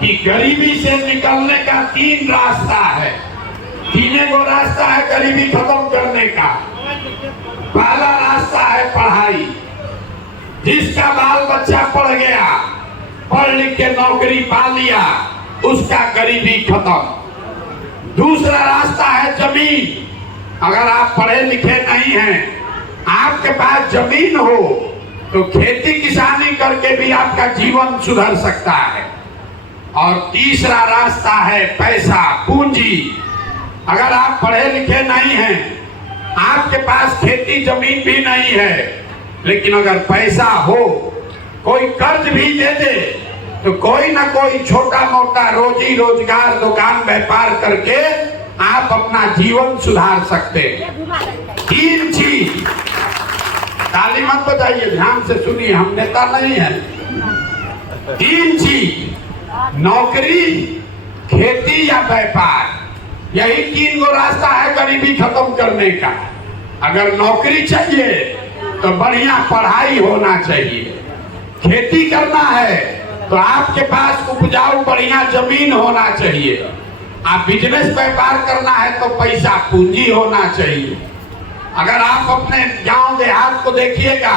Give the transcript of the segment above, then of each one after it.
कि गरीबी से निकलने का 3 रास्ता है। 3 गो रास्ता है गरीबी खत्म करने का। पहला रास्ता है पढ़ाई। जिसका बाल बच्चा पढ़ गया, पढ़ लिख के नौकरी पा लिया, उसका गरीबी खत्म। दूसरा रास्ता है जमीन। अगर आप पढ़े लिखे नहीं हैं, आपके पास जमीन हो तो खेती किसानी करके भी आपका जीवन सुधर सकता है। और तीसरा रास्ता है पैसा, पूंजी। अगर आप पढ़े लिखे नहीं हैं, आपके पास खेती जमीन भी नहीं है, लेकिन अगर पैसा हो, कोई कर्ज भी दे दे तो कोई ना कोई छोटा मोटा रोजी रोजगार दुकान व्यापार करके आप अपना जीवन सुधार सकते हैं। 3 चीज। ताली मत बजाइए, ध्यान से सुनिए, हम नेता नहीं हैं। 3 चीज, नौकरी, खेती या व्यापार, यही 3 गो रास्ता है गरीबी खत्म करने का। अगर नौकरी चाहिए तो बढ़िया पढ़ाई होना चाहिए। खेती करना है तो आपके पास उपजाऊ बढ़िया जमीन होना चाहिए। आप बिजनेस व्यापार करना है तो पैसा पूंजी होना चाहिए। अगर आप अपने गांव देहात को देखिएगा,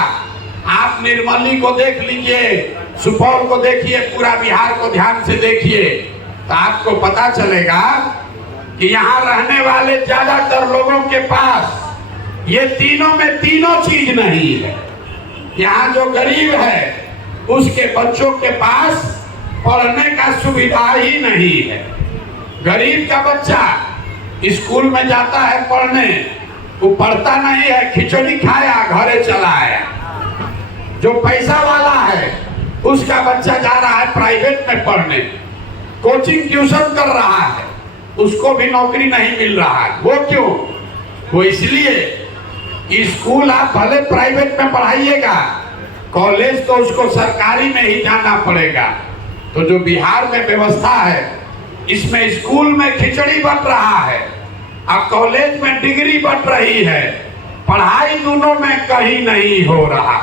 आप निर्मली को देख लीजिए, सुपौल को देखिए, पूरा बिहार को ध्यान से देखिए, तो आपको पता चलेगा कि यहाँ रहने वाले ज्यादातर लोगों के पास ये तीनों में तीनों चीज नहीं है। यहाँ जो गरीब है उसके बच्चों के पास पढ़ने का सुविधा ही नहीं है। गरीब का बच्चा स्कूल में जाता है पढ़ने, वो पढ़ता नहीं है, खिचड़ी खाया घरे चला आया। जो पैसा वाला है उसका बच्चा जा रहा है प्राइवेट में पढ़ने, कोचिंग ट्यूशन कर रहा है, उसको भी नौकरी नहीं मिल रहा है। वो क्यों? वो इसलिए, स्कूल आप भले प्राइवेट में पढ़ाइएगा, कॉलेज तो उसको सरकारी में ही जाना पड़ेगा। तो जो बिहार में व्यवस्था है, इसमें स्कूल में खिचड़ी बन रहा है, अब कॉलेज में डिग्री बन रही है, पढ़ाई दोनों में कहीं नहीं हो रहा।